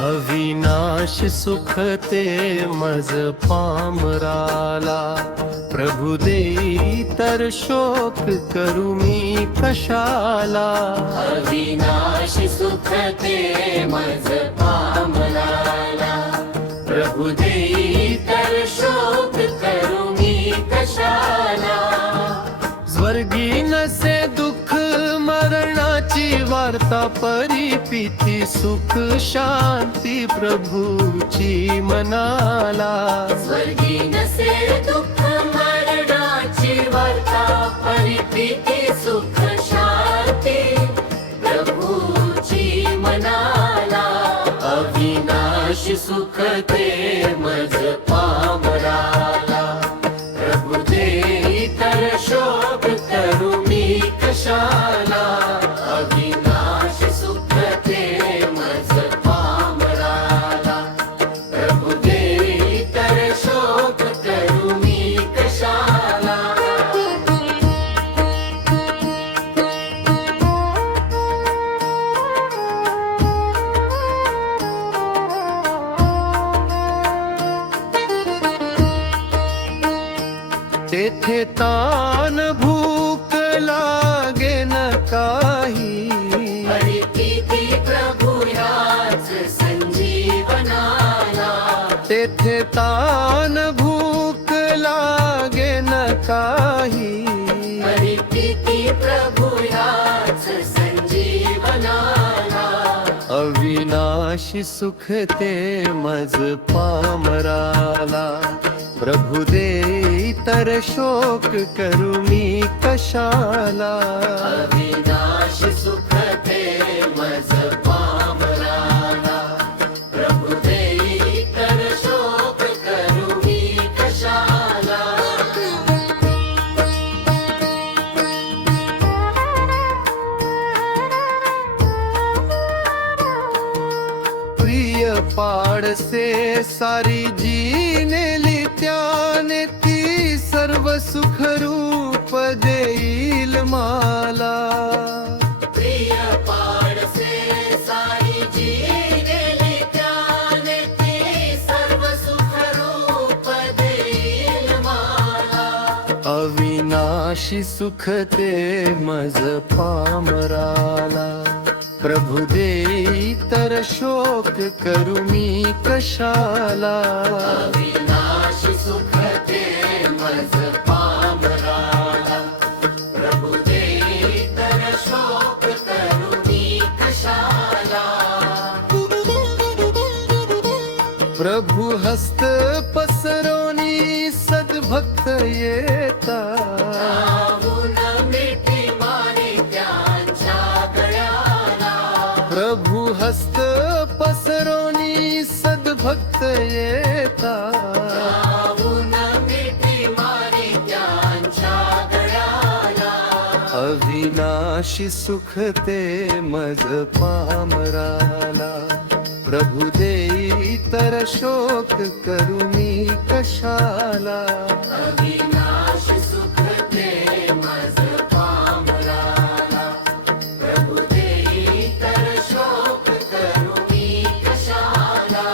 अविनाश सुख ते मज पामराला, प्रभु देई तर शोक करू मी कशाला. अविनाश सुख ते मज पामराला, प्रभु देई तर शोक करू मी कशाला. स्वर्गी नसे दुःख मरणाची वार्ता, परिपीती सुख शांती प्रभूची मनाला. स्वर्गी नसे दुःख मरणाची वार्ता, परिपीती सुख शांती प्रभूची मनाला. अविनाश सुख ते मज पामराला, प्रभु देई तर शोक करू मी कशाला. अविनाश सुख ते मज पामराला, प्रभु देई तर शोक करू मी कशाला. तेथे तान भूक लागे न काही, परिपीती प्रभु याच संजीवनाला. तेथे तान भूक लागे न काही. परिपीती प्रभु याच संजीवनाला. अविनाशी सुख ते मज पामराला, प्रभु देई तर शोक करू मी कशाला. अविनाश सुख ते मज पामराला, प्रभु देई तर शोक करू मी कशाला. प्रिय पाडसे सारी जीनेली त्याने, ती सर्व सुख रूप देईल माला. प्रिय पाडसे सारी जीनेली त्याने, ती सर्व सुख रूप देईल माला. अविनाशी सुख ते मज पामराला, प्रभु देई तर शोक करू मी कशाला. अविनाश सुख ते मज पामराला, प्रभु देई तर शोक करू मी कशाला. प्रभु हस्त पसरोनी सद्भक्त येता, राहून मिठी मारी त्यांच्या गळ्याला. प्रभु हस्त पसरोनी सद्भक्त येता. राहून मिठी मारी त्यांच्या गळ्याला. अविनाशी सुख ते मज पामराला, प्रभु देई तर शोक करू मी कशाला. अविनाश सुख ते मज पामराला, प्रभु देई तर शोक करू मी कशाला.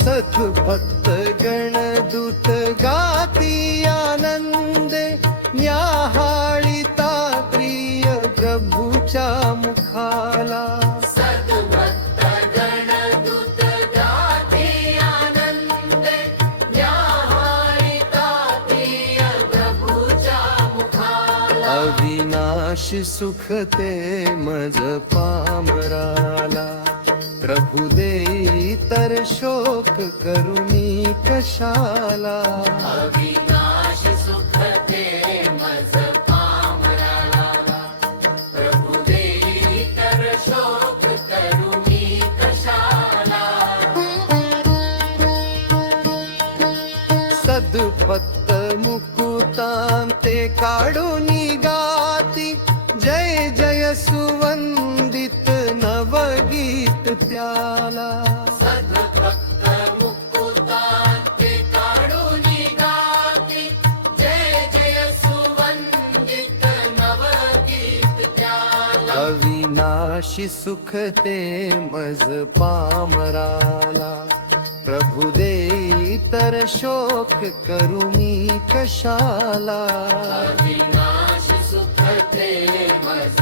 सद्भक्त गणदूत गाती आनंदे, न्याहाळिता प्रिय प्रभूच्या मुखाला. सद्भक्त गणदूत गाती आनंदे, न्याहाळिता प्रिय प्रभूच्या मुखाला. अविनाशी सुख ते मज पामराला, प्रभु देई तर शोक करू मी कशाला. अविनाश सुख ते मज पामराला, प्रभु देई तर शोक करू मी कशाला. सद्भक्त मुकुतांते काढून गाती, जय जय सुवंदित नवगीत त्याला. सद्भक्त मुकुतांते काढून गाती, जय जय अविनाशी सुख ते मज पामराला. प्रभु देई तर शोक करू मी कशाला. अविनाश सुख ते मज